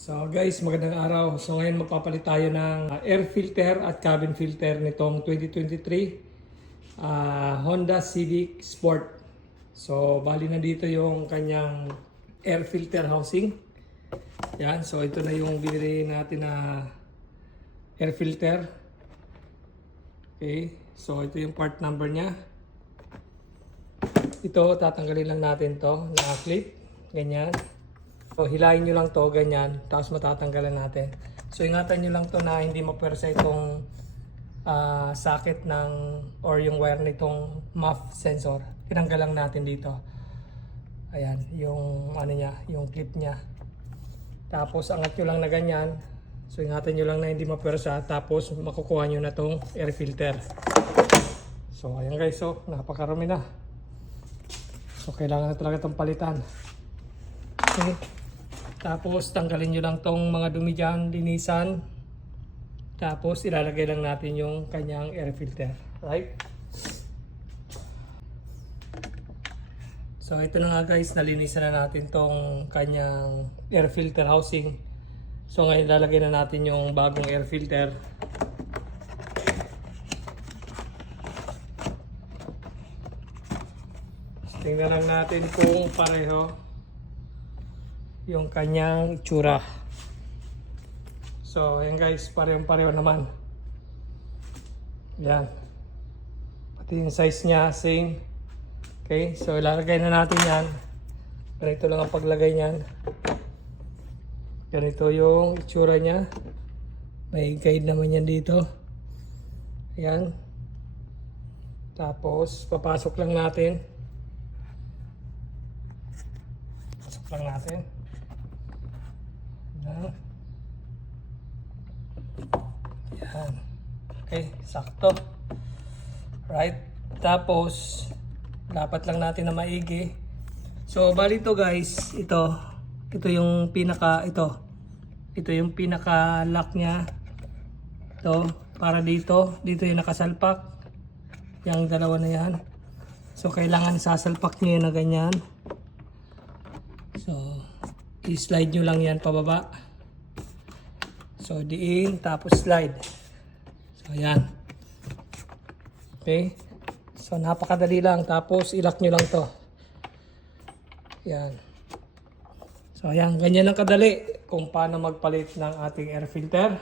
So guys, magandang araw. So ngayon magpapalit tayo ng air filter at cabin filter nitong 2023 Honda Civic Sport. So bali na dito yung kanyang air filter housing. Yan, so ito na yung binili natin na air filter. Okay, so ito yung part number niya. Ito, tatanggalin lang natin to na clip. Ganyan. So, hilahin nyo lang to ganyan, tapos matatanggalan natin. So, ingatan nyo lang to na hindi mapwersa itong socket ng or yung wire nitong MUF sensor. Tinanggal lang natin dito. Ayan, yung ano niya, yung clip niya. Tapos, angat nyo lang na ganyan. So, ingatan nyo lang na hindi mapwersa. Tapos, makukuha nyo na tong air filter. So, ayan guys, so, napakarami na. So, kailangan na talaga itong palitan. Okay. Tapos tanggalin nyo lang tong mga dumi dyan, linisan. Tapos ilalagay lang natin yung kanyang air filter. Right? So ito na nga guys, nalinisan na natin tong kanyang air filter housing. So ngayon ilalagay na natin yung bagong air filter. Tingnan lang natin kung pareho yung kanyang itsura. So ayan guys, parehong-pareho naman. Yan. Pati yung size niya same. Okay, so ilalagay na natin yan. Ganito lang ang paglagay niyan. Ganito yung itsura niya. May guide naman yan dito. Ayan. Tapos papasok lang natin. Pasok lang natin. Yan. Okay, sakto. Right? Tapos, dapat lang natin na maigi. So, bali to guys, ito yung ito yung pinaka lock niya. Ito, para dito yung nakasalpak. Yung dalawa na yan. So, kailangan sasalpak niyo na ganyan. So, i-slide nyo lang yan pababa. So, diin, tapos slide. So, ayan. Okay. So, napakadali lang. Tapos, ilock nyo lang to. Ayan. So, ayan. Ganyan lang kadali kung paano magpalit ng ating air filter.